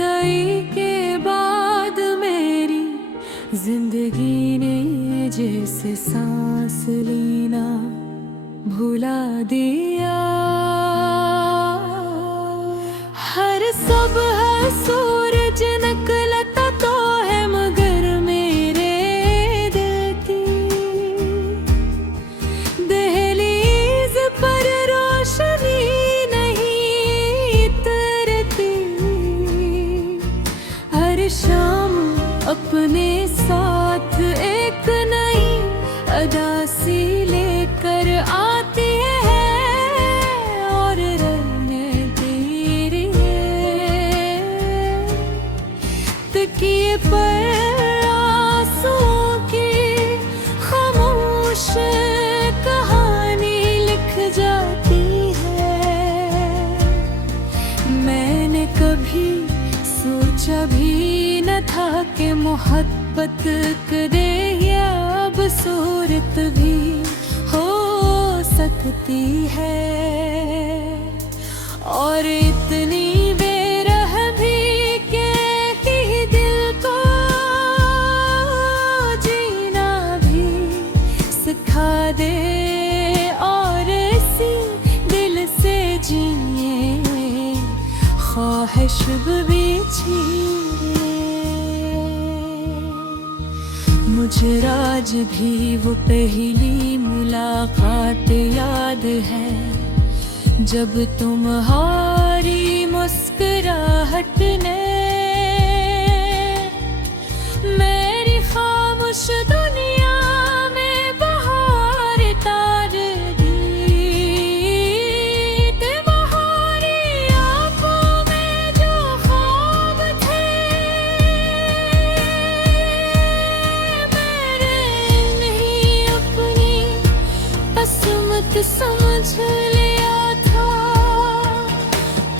जुदाई के बाद मेरी जिंदगी ने जैसे सांस लेना भुला दिया। हर सुबह सूरज निकलता तो है मगर मेरे दिल की दहलीज पर रोशनी नहीं उतरती। हर शाम अपने साथ एक नई अदासी लेकर आती है और रहने तेरी तकिए पर आंसुओं की खामोश कहानी लिख जाती है। मैंने कभी सोचा भी न था कि मोहब्बत करे या अब सूरत भी हो सकती है। और इतनी बेरह भी कि दिल को जीना भी सिखा दे और इसी दिल से जिए ख्वाहिश भी छीने। मुझे आज भी वो पहली मुलाकात याद है जब तुम्हारी मुस्कुराहट ने मेरी खामोश दुनिया में बहार तार दी। तुम्हारी आंखों में जो ख्वाब थे मैंने नहीं अपनी असमत समझ लिया था।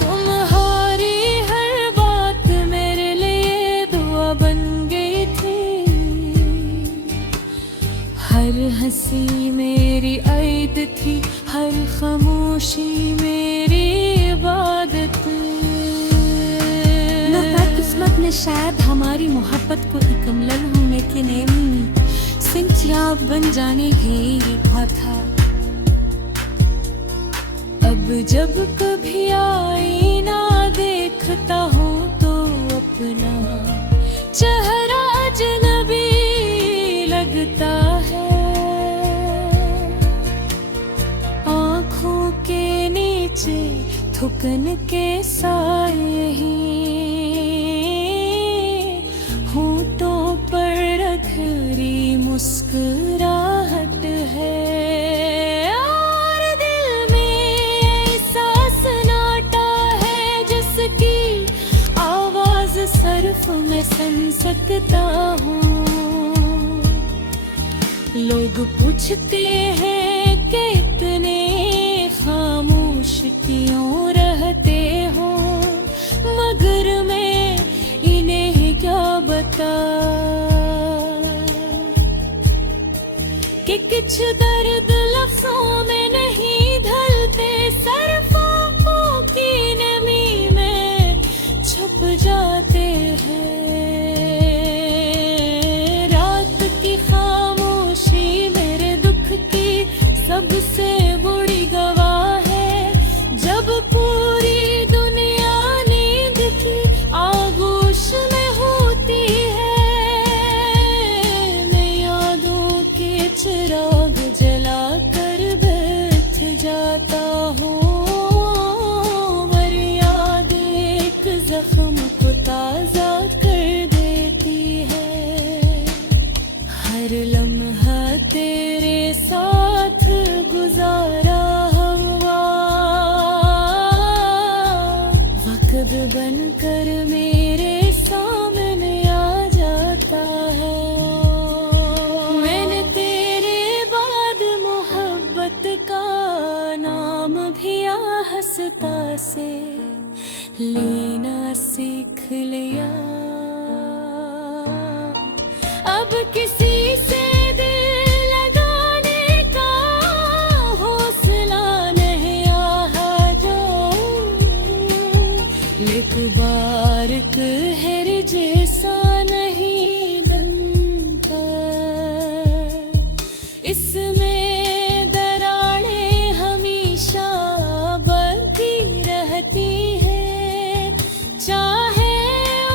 तुम्हारी हर बात मेरे लिए दुआ बन गई थी। हर हंसी मेरी ईद थी, हर खामोशी मेरी इबादत। किस्मत ने शायद हमारी मोहब्बत को एक लम्हों में के नेम सिंचाब बन जाने ही लिखा था। अब जब कभी आईना देखता हूँ तो अपना चेहरा अजनबी लगता है। आँखों के नीचे थुकन के साए ही होठों पर अधूरी मुस्कुराहट है। सर्फ में सुन सकता हूँ। लोग पूछते हैं कि इतने खामोश क्यों रहते हो, मगर मैं इन्हें क्या बता कि कुछ दर्द लफ्जों में नहीं ढलते। सरफों की नमी में छुप जाते हैं। रात की खामोशी मेरे दुख की सबसे बड़ी गवाह है। जब पूरी दुनिया नींद की आगोश में होती है, मैं यादों के चिराग जला कर बैठ जाता हूँ। जख्म को ताजा कर देती है। हर लम्हा तेरे साथ गुजारा हुआ वक्त बनकर मेरे सामने आ जाता है। मैंने तेरे बाद मोहब्बत का नाम भी हंसता से लेना सीख लिया। अब किसी से दिल लगाने इसमें दरारें हमेशा बढ़ती रहती है, चाहे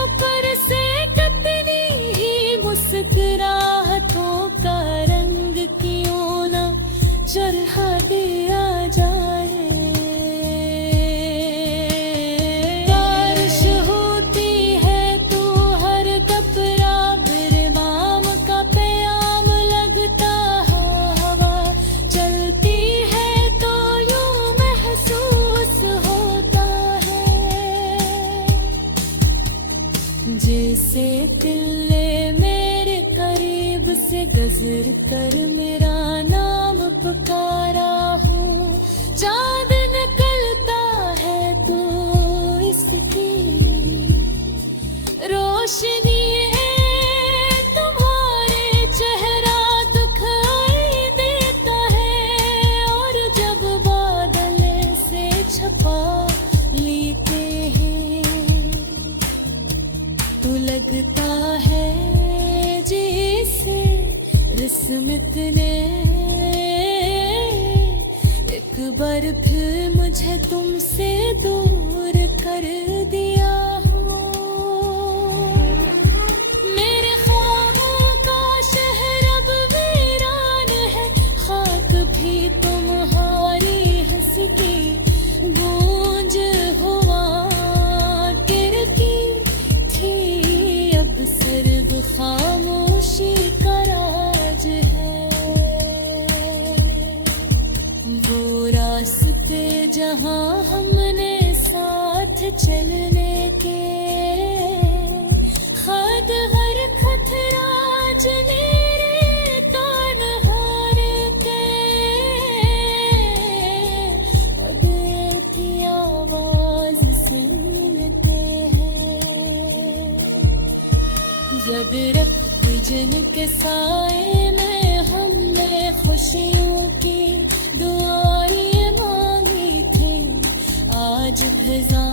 ऊपर से कितनी ही मुस्कुराहटों का रंग क्यों ना चढ़ा दिया जाए। बारिश होती है तो हर कपड़ा बिरबाम का प्याम लगता है, हवा चलती है तो यूं महसूस होता है जैसे तिल्ले मेरे करीब से गुजर कर मेरा नाम पुकारा हो। चांद निकलता है तो इसकी रोशनी तुम्हारे चेहरा दिखाई देता है, और जब बादल से छपा लेते हैं तो लगता है जैसे किस्मत ने एक बार फिर मुझे तुमसे दूर कर दिया हो। मेरे ख्वाबों का शहर अब वीरान है, खाक भी तुम्हारी हंसी की गूंज हुआ करती थी, अब सर्द खामोशी का राज है। वो रास्ते जहां हमने साथ चलने के, खद हर खतराज मेरे कान हार के, दिल की आवाज सुनते हैं। जब रख जन के साए में हमने खुशियों की दुआएं मांगी थी, आज भजा